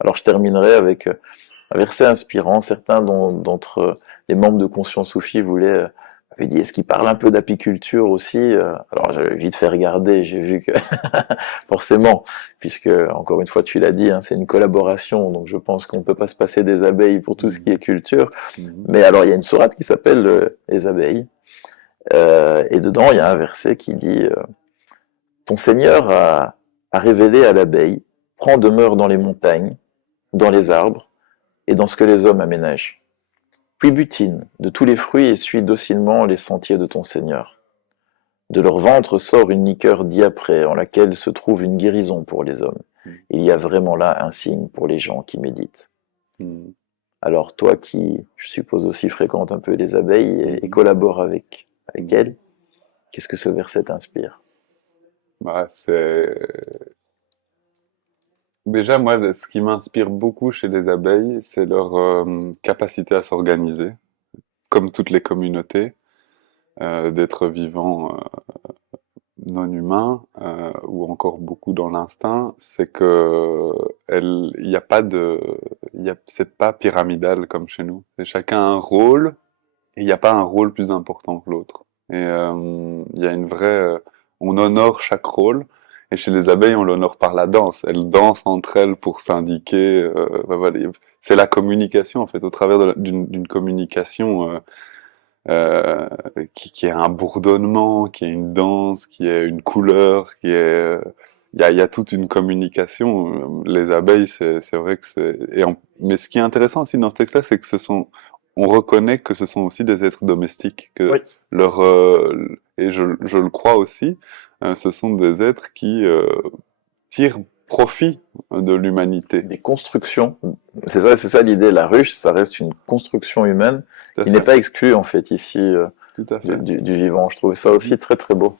Alors je terminerai avec un verset inspirant. Certains d'entre les membres de Conscience Soufi avaient dit, est-ce qu'il parle un peu d'apiculture aussi? Alors j'avais vite fait regarder, j'ai vu que forcément, puisque encore une fois tu l'as dit, hein, c'est une collaboration, donc je pense qu'on ne peut pas se passer des abeilles pour tout ce qui est culture. Mhm. Mais alors il y a une sourate qui s'appelle les abeilles, et dedans il y a un verset qui dit ton Seigneur a révélé à l'abeille, prends demeure dans les montagnes, dans les arbres et dans ce que les hommes aménagent. Puis butine de tous les fruits et suis docilement les sentiers de ton Seigneur. De leur ventre sort une liqueur diaprée en laquelle se trouve une guérison pour les hommes. Il y a vraiment là un signe pour les gens qui méditent. Mhm. Alors toi qui, je suppose aussi, fréquentes un peu les abeilles et Mhm. collabores avec Mhm. elles, qu'est-ce que ce verset t'inspire? Bah, déjà, moi, ce qui m'inspire beaucoup chez les abeilles, c'est leur capacité à s'organiser, comme toutes les communautés, d'êtres vivants non humains, ou encore beaucoup dans l'instinct, c'est que il n'y a pas de, c'est pas pyramidal comme chez nous. C'est chacun un rôle, et il n'y a pas un rôle plus important que l'autre. Et il y a une vraie, on honore chaque rôle. Et chez les abeilles, on l'honore par la danse. Elles dansent entre elles pour s'indiquer. Ben voilà. C'est la communication, en fait, au travers d'une communication qui est un bourdonnement, qui est une danse, qui est une couleur, qui est... Il y a toute une communication. Les abeilles, c'est vrai que c'est... Mais ce qui est intéressant aussi dans ce texte-là, c'est que on reconnaît que ce sont aussi des êtres domestiques, que Oui. leur... et je le crois aussi, ce sont des êtres qui tirent profit de l'humanité. Des constructions. C'est ça l'idée. La ruche, ça reste une construction humaine Tout à qui n'est fait. pas exclue en fait ici Tout à fait. du vivant. Je trouve ça aussi Mhm. très très beau.